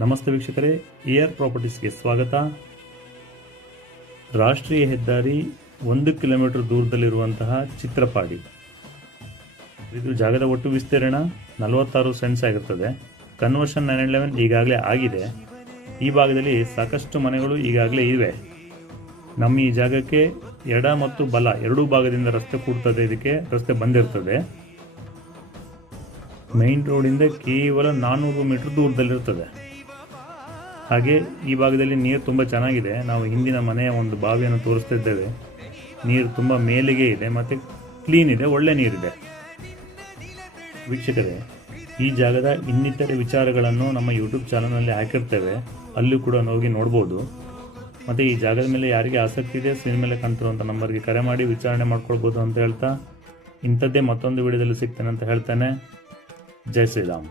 ನಮಸ್ತೆ ವೀಕ್ಷಕರೇ, ಎಆರ್ ಪ್ರಾಪರ್ಟೀಸ್ಗೆ ಸ್ವಾಗತ. ರಾಷ್ಟ್ರೀಯ ಹೆದ್ದಾರಿ 1 ಕಿಲೋಮೀಟರ್ ದೂರದಲ್ಲಿರುವಂತಹ ಚಿತ್ರಪಾಡಿ. ಇದು ಜಾಗದ ಒಟ್ಟು ವಿಸ್ತೀರ್ಣ 46 ಸೆಂಟ್ಸ್ ಆಗಿರ್ತದೆ. ಕನ್ವರ್ಷನ್ 911 ಈಗಾಗಲೇ ಆಗಿದೆ. ಈ ಭಾಗದಲ್ಲಿ ಸಾಕಷ್ಟು ಮನೆಗಳು ಈಗಾಗಲೇ ಇವೆ. ನಮ್ಮ ಈ ಜಾಗಕ್ಕೆ ಎಡ ಮತ್ತು ಬಲ ಎರಡೂ ಭಾಗದಿಂದ ರಸ್ತೆ ಕೂಡ್ತದೆ. ಇದಕ್ಕೆ ರಸ್ತೆ ಬಂದಿರ್ತದೆ. ಮೈನ್ ರೋಡಿಂದ ಕೇವಲ 400 ಮೀಟರ್ ದೂರದಲ್ಲಿರ್ತದೆ. ಹಾಗೆ ಈ ಭಾಗದಲ್ಲಿ ನೀರು ತುಂಬ ಚೆನ್ನಾಗಿದೆ. ನಾವು ಹಿಂದಿನ ಮನೆಯ ಒಂದು ಬಾವಿಯನ್ನು ತೋರಿಸ್ತಾ ಇದ್ದೇವೆ. ನೀರು ತುಂಬ ಮೇಲಿಗೆ ಇದೆ ಮತ್ತು ಕ್ಲೀನ್ ಇದೆ, ಒಳ್ಳೆ ನೀರಿದೆ. ವೀಕ್ಷಕರೇ, ಈ ಜಾಗದ ಇನ್ನಿತರೆ ವಿಚಾರಗಳನ್ನು ನಮ್ಮ ಯೂಟ್ಯೂಬ್ ಚಾನಲ್ನಲ್ಲಿ ಹಾಕಿರ್ತೇವೆ. ಅಲ್ಲೂ ಕೂಡ ಹೋಗಿ ನೋಡ್ಬೋದು. ಮತ್ತು ಈ ಜಾಗದ ಮೇಲೆ ಯಾರಿಗೆ ಆಸಕ್ತಿ ಇದೆ, ಸ್ಕ್ರೀನ್ ಮೇಲೆ ಕಾಣ್ತಿರುವಂಥ ನಂಬರ್ಗೆ ಕರೆ ಮಾಡಿ ವಿಚಾರಣೆ ಮಾಡ್ಕೊಳ್ಬೋದು ಅಂತ ಹೇಳ್ತಾ, ಇಂಥದ್ದೇ ಮತ್ತೊಂದು ವಿಡಿಯೋದಲ್ಲಿ ಸಿಗ್ತೇನೆ ಅಂತ ಹೇಳ್ತೇನೆ. ಜೈ ಶ್ರೀರಾಮ್.